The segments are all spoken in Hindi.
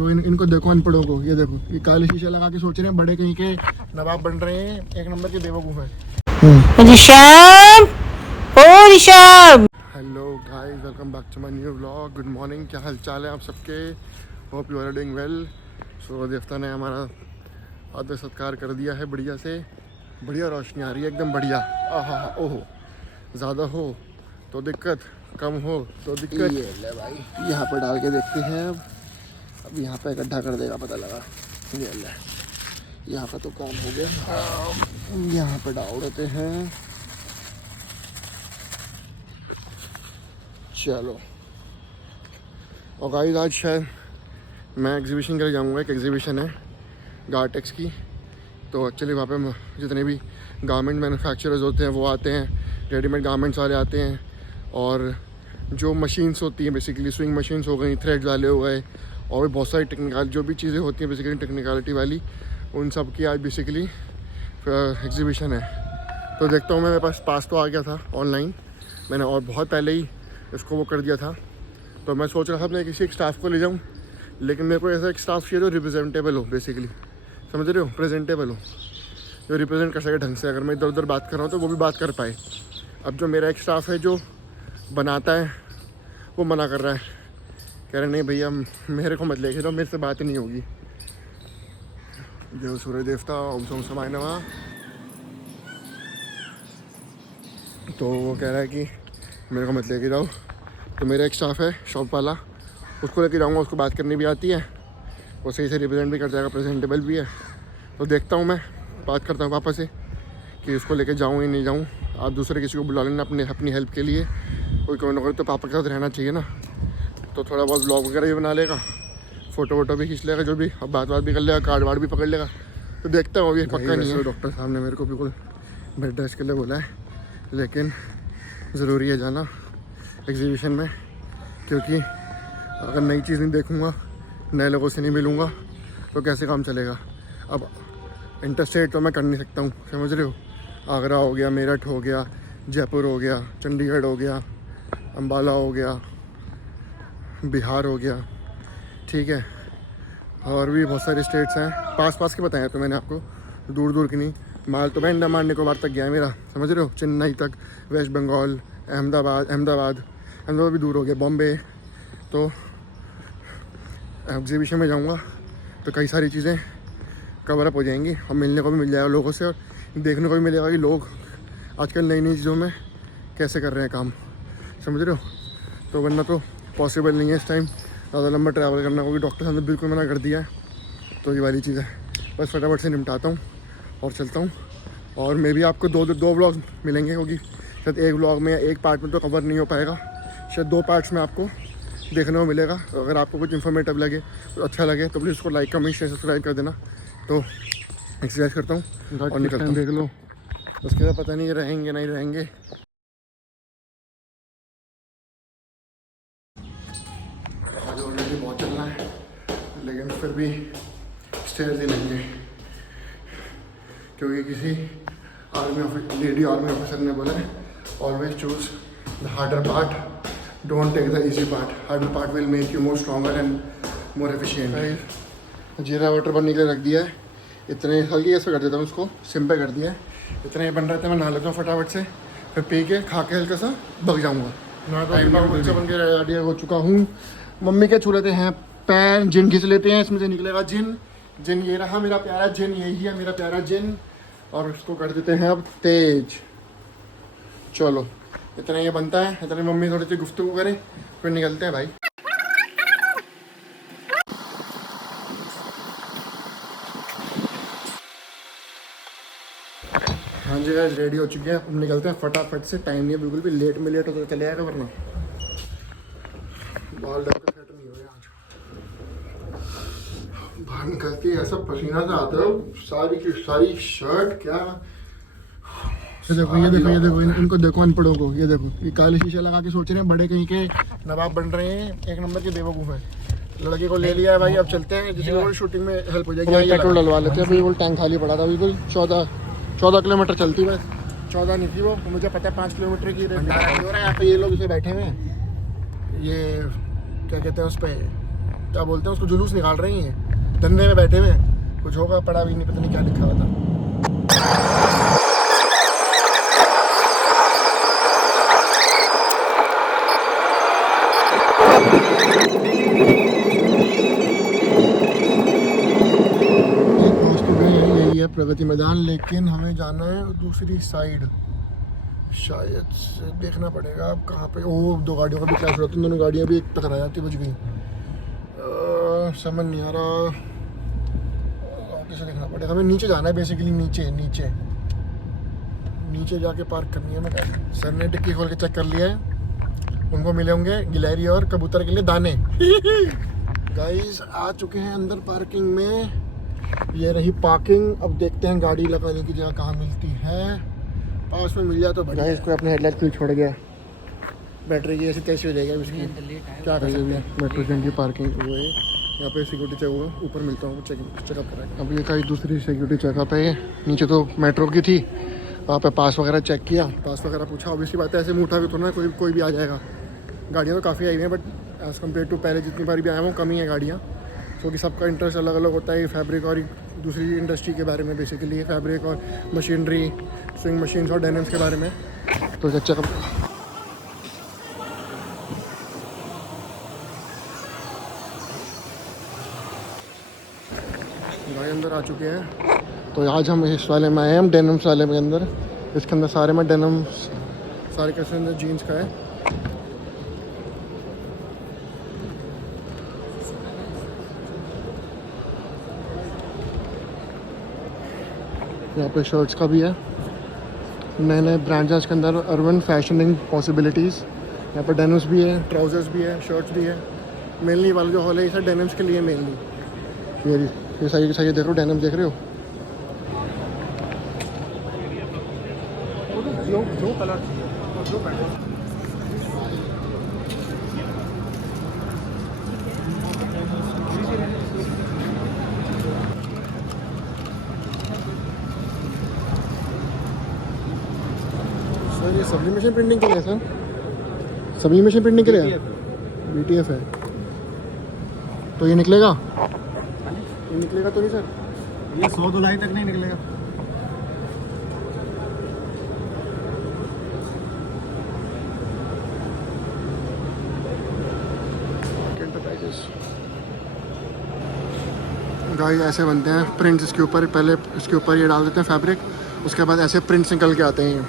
तो इनको देखो अनपढ़ों को, ये देखो ये काले शीशे लगा के सोच रहे हैं बड़े कहीं के नवाब बन रहे हैं, एक नंबर के बेवकूफ है। ऋषभ, ओ Rishabh. Hello guys, welcome back to my new vlog. Good morning, क्या हाल चाल है आप सबके? Hope you are doing well. So देवता ने हमारा आदर सत्कार कर दिया है बढ़िया से, बढ़िया रोशनी आ रही है एकदम बढ़िया। आहा, ओहो, ज़्यादा हो तो दिक्कत, कम हो तो दिक्कत। ये ले भाई, यहाँ पर डाल के देखते हैं। अब यहाँ पे गड्ढा कर देगा, पता लगा। ये ले, यहाँ का तो काम हो गया। यहाँ पे डाल देते हैं। चलो, और गाइस आज शायद मैं एग्जीबिशन के लिए जाऊँगा। एक एग्जीबिशन है गार्टेक्स की, तो एक्चुअली वहाँ पे जितने भी गारमेंट मैन्युफैक्चरर्स होते हैं वो आते हैं, रेडीमेड गारमेंट्स वाले आते हैं, और जो मशीन्स होती हैं बेसिकली स्विंग मशीन्स हो गई, थ्रेड्स वाले हो गए, और भी बहुत सारी टेक्निकल जो भी चीज़ें होती हैं बेसिकली टेक्निकलिटी वाली, उन सब की आज बेसिकली एग्जीबिशन है। तो देखता हूँ मैं, मेरे पास तो आ गया था ऑनलाइन, मैंने और बहुत पहले ही इसको वो कर दिया था। तो मैं सोच रहा था मैं किसी एक स्टाफ को ले जाऊँ, लेकिन मेरे को ऐसा एक स्टाफ चाहिए जो रिप्रेजेंटेबल हो, बेसिकली समझ रहे हो, प्रेजेंटेबल हो, जो रिप्रेजेंट कर सके ढंग से। अगर मैं इधर उधर बात कर रहा हूँ तो वो भी बात कर पाए। अब जो मेरा एक स्टाफ है जो बनाता है वो मना कर रहा है, कह रहे नहीं भैया मेरे को मत लेके जाओ, मेरे से बात ही नहीं होगी। जय सूर्य देवता, ओम सोम समाय नमः। तो वो कह रहा है कि मेरे को मत लेके जाओ। तो मेरा एक स्टाफ है शॉप वाला, उसको लेके जाऊँगा, उसको बात करनी भी आती है, वो सही से रिप्रेजेंट भी कर जाएगा, प्रेजेंटेबल भी है। तो देखता हूँ, मैं बात करता हूँ पापा से कि उसको लेके जाऊँ या नहीं जाऊँ। आप दूसरे किसी को बुला लेना अपनी हेल्प के लिए, कोई ना कोई तो पापा के साथ रहना चाहिए ना। तो थोड़ा बहुत व्लॉग वगैरह भी बना लेगा, फ़ोटो वोटो भी खींच लेगा, जो भी, अब बात भी कर लेगा, कार्ड वार्ड भी पकड़ लेगा। तो देखता हूँ, अभी पक्का नहीं है। डॉक्टर साहब ने मेरे को बिल्कुल बेड रेस्ट के लिए बोला है, लेकिन ज़रूरी है जाना एग्जीबिशन में, क्योंकि अगर नई चीज़ नहीं देखूँगा, नए लोगों से नहीं मिलूँगा, तो कैसे काम चलेगा। अब इंटरस्टेट तो मैं कर नहीं सकता हूँ, समझ रहे हो। आगरा हो गया, मेरठ हो गया, जयपुर हो गया, चंडीगढ़ हो गया, अम्बाला हो गया, बिहार हो गया, ठीक है, और भी बहुत सारे स्टेट्स हैं। पास के बताए तो मैंने आपको, दूर दूर की नहीं। माल तो मैं अंडमान निकोबार तक गया है मेरा, समझ रहे हो, चेन्नई तक, वेस्ट बंगाल, अहमदाबाद भी दूर हो गया, बॉम्बे। तो एग्जीबिशन में जाऊंगा तो कई सारी चीज़ें कवर अप हो जाएंगी, और मिलने को भी मिल जाएगा लोगों से, और देखने को भी मिलेगा कि लोग आजकल नई नई चीज़ों में कैसे कर रहे हैं काम, समझ रहे हो। तो वरना तो पॉसिबल नहीं है इस टाइम ज़्यादा लंबा ट्रैवल करना, क्योंकि डॉक्टर साहब ने बिल्कुल मना कर दिया है। तो ये वाली चीज़ है, बस फटाफट से निपटाता हूँ और चलता हूँ। और मे भी आपको दो व्लॉग मिलेंगे, क्योंकि शायद एक व्लॉग में या एक पार्ट में तो कवर नहीं हो पाएगा, शायद 2 पार्ट्स में आपको देखने को मिलेगा। अगर आपको कुछ इन्फॉर्मेटिव लगे, कुछ अच्छा लगे, तो प्लीज़ उसको लाइक, कमेंट, शेयर, सब्सक्राइब कर देना। तो एक्सरसाइज करता हूँ और निकलता हूँ, देख लो उसके बाद पता नहीं रहेंगे नहीं रहेंगे। आज ऑलरेडी बहुत चलना है, लेकिन फिर भी स्टेयर्स ही लेंगे, क्योंकि किसी लेडी आर्मी ऑफिसर ने बोला है always choose the harder part, don't take the easy part, harder part will make you more stronger and more efficient. जीरा वाटर बनने के लिए रख दिया है, इतने हल्की गैस पे कर देता हूँ उसको, सिम पे कर दिया है। इतने ही बन रहे थे, मैं नहा लेता हूँ फटाफट से, फिर पी के खा के हल्का सा भग जाऊँगा। बच्चा बन के रेडी हो चुका हूँ। मम्मी के छू लेते हैं पैर, जिन घिस लेते हैं, इसमें से निकलेगा जिन। जिन ये रहा मेरा प्यारा जिन, यही है मेरा प्यारा जिन, और उसको कर देते हैं अब तेज। चलो इतना ये बनता है, इतने मम्मी थोड़ी सी गुफ्तगू करें, फिर निकलते हैं भाई। हाँ जी गाइस, रेडी हो चुके हैं, अब निकलते हैं फटाफट से, टाइम नहीं है बिल्कुल भी, लेट में लेट हो तो चले जाएगा, वरना बाल ढंग का सेट नहीं हो रहा आज। बाहर निकल के ऐसा पसीना सा आता है, सारी की सारी शर्ट क्या। ये देखो इनको देखो अनपढ़ों को, ये देखो ये काले शीशे लगा के सोच रहे हैं बड़े कहीं के नवाब बन रहे हैं, एक नंबर के बेवकूफ़ है। लड़के को ले लिया है भाई, अब चलते हैं, जिसकी वो शूटिंग में हेल्प हो जाएगी। पेट्रोल डलवा लेते हैं, बिल्कुल टैंक खाली पड़ा था, बिल्कुल 14 किलोमीटर चलती बस, 14 नहीं थी वो, मुझे पता है 5 किलोमीटर की रेट हो रहा है। यहाँ पे ये लोग इसे बैठे हुए हैं, ये क्या कहते हैं उस पर, क्या बोलते हैं उसको, जुलूस निकाल रहे हैं ये, धंधे में बैठे हुए हैं, कुछ होगा पढ़ा भी नहीं, पता नहीं क्या लिखा हुआ था। यही है प्रगति मैदान, लेकिन हमें जाना है दूसरी साइड, शायद से देखना पड़ेगा अब कहाँ पे। ओ, दो गाड़ियों का भी क्लैश हो रहा था, दोनों गाड़ियाँ भी एक टकरा जाती, बच गई। समझ नहीं आ रहा, कैसे देखना पड़ेगा। हमें नीचे जाना है बेसिकली, नीचे नीचे नीचे जाके पार्क करनी है। मैं गाड़ी, सर ने डिक्की खोल के चेक कर लिया है, उनको मिले होंगे गिलहरी और कबूतर के लिए दाने। गाइस आ चुके हैं अंदर पार्किंग में, ये रही पार्किंग। अब देखते हैं गाड़ी लगाने की जगह कहाँ मिलती है, पास में मिल जाए तो बढ़िया। इसको अपने हेडलाइट क्यों छोड़ गया, बैटरी की ऐसी कैसी हो जाएगी उसकी, क्या कर सकते हैं। मेट्रो स्टैंड की पार्किंग वो है, यहाँ पे सिक्योरिटी चेक हुआ, ऊपर मिलता हूँ चेकअप कराएं। अब ये कहीं दूसरी सिक्योरिटी चेकअप है, नीचे तो मेट्रो की थी, वहाँ पे पास वगैरह चेक किया, पास वगैरह पूछा। ऑब्वियसली बात है, ऐसे मुँह उठा भी तो ना कोई भी आ जाएगा। गाड़ियाँ तो काफ़ी आई हुई हैं, बट एज़ कम्पेयर टू पहले जितनी बार भी आया हूँ कम ही है गाड़ियाँ, क्योंकि सबका इंटरेस्ट अलग अलग होता है। फैब्रिक और दूसरी इंडस्ट्री के बारे में, बेसिकली फैब्रिक और मशीनरी, स्विंग मशीन्स और डेनिम्स के बारे में। तो अच्छा भाई अंदर आ चुके हैं। तो आज हम इस वाले में आए हैं, हम डेनिम्स वाले के अंदर। इसके अंदर सारे में डेनिम्स, सारे कैसे अंदर जीन्स का है। यहाँ पे शर्ट्स का भी है, नए नए ब्रांड्स हैं इसके अंदर, अर्बन फैशनिंग पॉसिबिलिटीज़। यहाँ पर डेनिम्स भी है, ट्राउजर्स भी है, शर्ट्स भी है। मेनली वाला जो हॉल है ये सर डेनिम्स के लिए मेनली। ये सही देख रहे हो, डेनिम्स देख रहे हो, जो कलर जो पैटर्न। सर ये सब्लिमेशन प्रिंटिंग के लिए सर, सब्लिमेशन प्रिंटिंग के लिए BTF है। तो ये निकलेगा, ये निकलेगा तो नहीं सर, ये 100 जुलाई तक नहीं निकलेगा। गाइस ऐसे बनते हैं प्रिंट्स इसके ऊपर, पहले इसके ऊपर ये डाल देते हैं फैब्रिक, उसके बाद ऐसे प्रिंट्स निकल के आते हैं।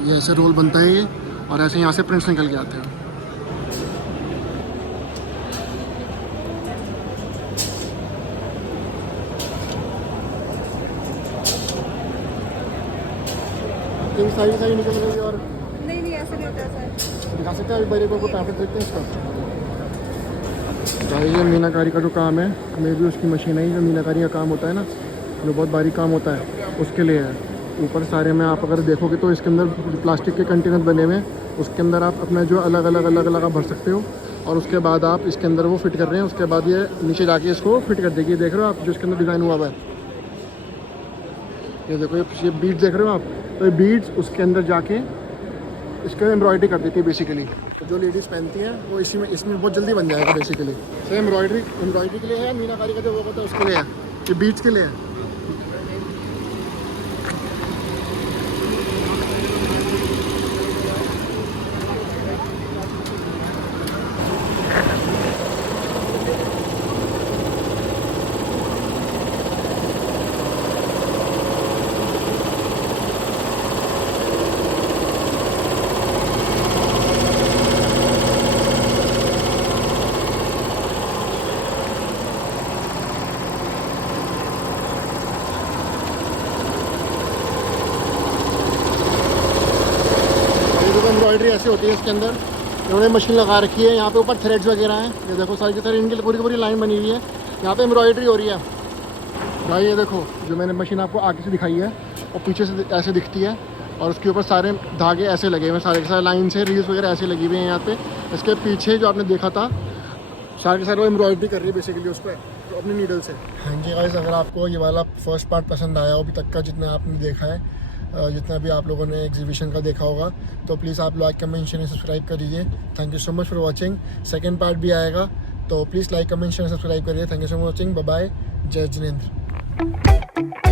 ये ऐसे रोल बनता है ये, और ऐसे यहाँ से प्रिंट्स निकल के आते हैं। सारी निकल गई। और नहीं ऐसे नहीं होता सर, दिखा सकते हैं अभी बड़े को पैकेट देखते हैं इसका। भाई ये मीनाकारी का जो काम है, मे भी उसकी मशीन है, जो मीनाकारी का काम होता है ना, जो बहुत बारीक काम होता है, उसके लिए है। ऊपर सारे में आप अगर देखोगे तो इसके अंदर प्लास्टिक के कंटेनर बने हुए हैं, उसके अंदर आप अपना जो अलग अलग आप भर सकते हो, और उसके बाद आप इसके अंदर वो फिट कर रहे हैं। उसके बाद ये नीचे जाके इसको फिट कर देगी। देख रहे हो आप जो इसके अंदर डिज़ाइन हुआ हुआ है, ये देखो, ये बीड्स देख रहे हो आप, तो ये बीड्स उसके अंदर जाके इसके एम्ब्रॉयडरी कर देती है बेसिकली। तो जो लेडीज़ पहनती हैं वो इसमें बहुत जल्दी बन जाएगा बेसिकली। तो एम्ब्रॉयडरी के लिए है, मीनाकारी का जो वो होता है उसके लिए है, ये बीड्स के लिए है। एम्ब्रॉयडरी ऐसे होती है इसके अंदर, इन्होंने मशीन लगा रखी है। यहाँ पे ऊपर थ्रेड्स वगैरह हैं, ये देखो सारी की सारी इनकी पूरी की पूरी लाइन बनी हुई है। यहाँ पे एम्ब्रॉयडरी हो रही है भाई। ये देखो जो मैंने मशीन आपको आगे से दिखाई है और पीछे से ऐसे दिखती है, और उसके ऊपर सारे धागे ऐसे लगे हुए हैं, सारे के सारे लाइन से रील्स वगैरह ऐसे लगी हुई हैं यहाँ पे। इसके पीछे जो आपने देखा था सारे के सारे वो एम्ब्रॉयडरी कर रही है बेसिकली उस पर, तो अपनी नीडल से। हाँ जी गाइस, अगर आपको ये वाला फर्स्ट पार्ट पसंद आया हो अभी तक का जितना आपने देखा है, जितना भी आप लोगों ने एग्जीबिशन का देखा होगा। तो प्लीज़ आप लाइक कमेंट शेयर सब्सक्राइब कर दीजिए। Thank you so much for watching. Second part भी आएगा, तो please like comment share subscribe करिए। Thank you so much watching. Bye bye. जय जिनेंद्र।